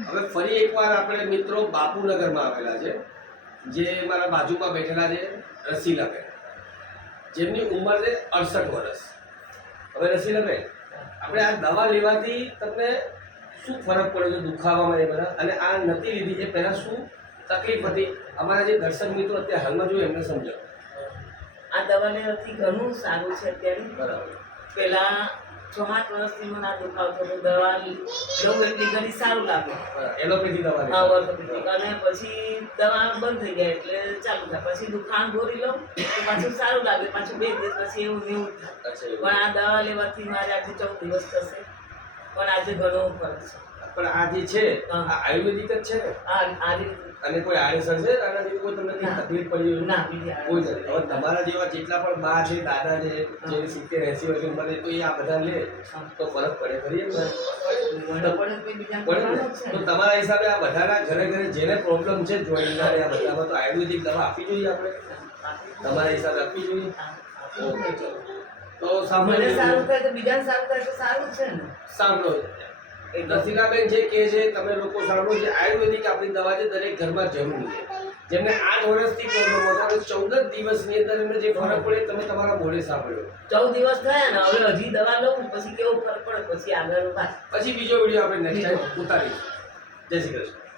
હવે ફરી એકવાર આપણે મિત્રો બાપુનગરમાં આવેલા છે જે મારા બાજુમાં બેઠેલા છે રસીલાબેન જેમની ઉંમર છે અડસઠ વર્ષ. હવે રસીલાબેન આપણે આ દવા લેવાથી તમને શું ફરક પડ્યો છે દુખાવામાં એ બધા? અને આ નથી લીધી એ પહેલાં શું તકલીફ હતી? અમારા જે દર્શક મિત્રો અત્યારે હાલમાં જોયું એમને સમજો આ દવા લેવાથી ઘણું સારું છે અત્યારે. બરાબર. પેલા છ આઠ વર્ષથી મને આ દુખાવો થતો દવા લઉં એટલી ઘણી સારું લાગે. એલોપેથી દવા આ લેવા. અને પછી દવા બંધ થઈ ગયા એટલે ચાલુ થાય. પછી દુખાણ ગોરી લઉં તો પાછું સારું લાગે. પાછું બે દિવસ પછી એવું ને થાય. પણ આ દવા લેવાથી મારે આજે ચૌદ દિવસ થશે. પણ આજે ઘણો ફરક છે. પણ આ જે છે આ આયુર્વેદિક જ છે? ને અને કોઈ આડઅસર છે? આનાથી કોઈ તમને તકલીફ પડી? ના કોઈ હવે તમારા જેવા જેટલા પણ બા છે દાદા છે જે સિત્તેર એસી વર્ષ ઉંમરે તો એ આ બધા લે. તો ફરક પડે ખરી તો. તમારા હિસાબે આ બધાના ઘરે ઘરે જેને પ્રોબ્લેમ છે જોઈન્ટના આ બધામાં તો આયુર્વેદિક દવા આપવી જોઈએ આપણે. તમારા હિસાબે આપવી જોઈએ? ઓકે ચલો તો સાંભળો સારું થાય તો બીજાને સારું થાય તો સારું છે ને. સાંભળો. રસીલાબેન જે કહે છે તમે લોકો સાંભળો છે આયુર્વેદિક આપણી દવા છે દરેક ઘરમાં જરૂરી છે. જેમને આઠ વર્ષથી પ્રોબ્લેમ હતો અને ચૌદ જ દિવસની અંદર એમને જે ફરક પડે તમે તમારા મોઢે સાંભળ્યો ચૌદ દિવસ થયા ને હવે હજી દવા લઉં પછી કેવો ફરક પડે પછી આગળ પછી. બીજો વીડિયો આપણે નેક્સ્ટ ટાઈમ ઉતારીશું. જય શ્રી કૃષ્ણ.